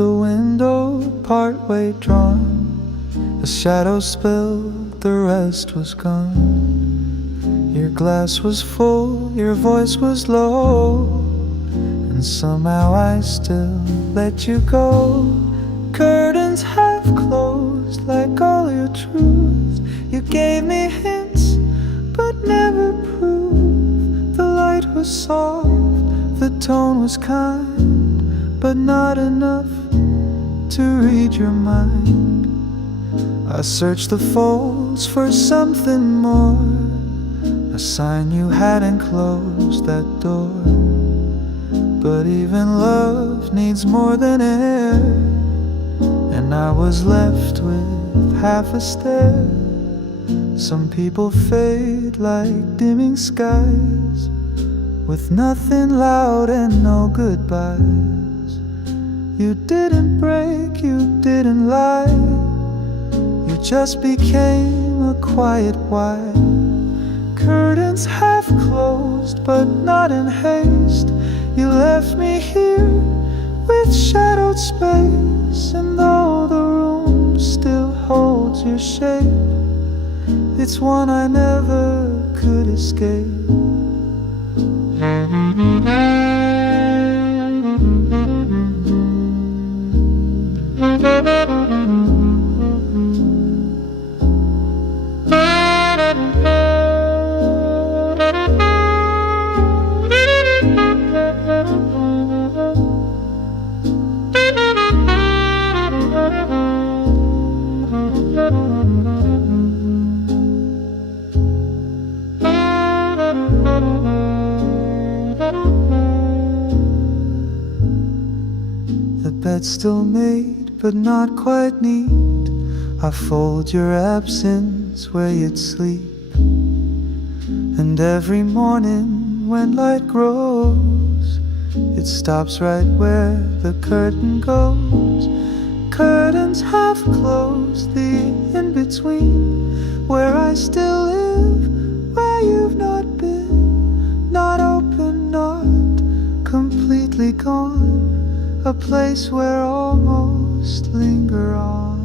the window partway drawn. A shadow spilled, the rest was gone. Your glass was full, your voice was low, and somehow I still let you go. Curtains half closed, like all your truth. You gave me hints, but never proof. The light was soft, the tone was kind, but not enough to read your mind. I searched the folds for something more, a sign you hadn't closed that door. But even love needs more than air, and I was left with half a stare. Some people fade like dimming skies, with nothing loud and no goodbyes. You didn't break, you didn't lie, you just became a quiet while. Curtains half closed, but not in haste. You left me here with shadowed space, and though the room still holds your shape, it's one I never could escape. The bed's still made, but not quite neat. I fold your absence where you'd sleep, and every morning when light grows, it stops right where the curtain goes. Curtains half closed, the in-between, where I still live, where you've not been. Not open, not completely gone, a place where almost linger on.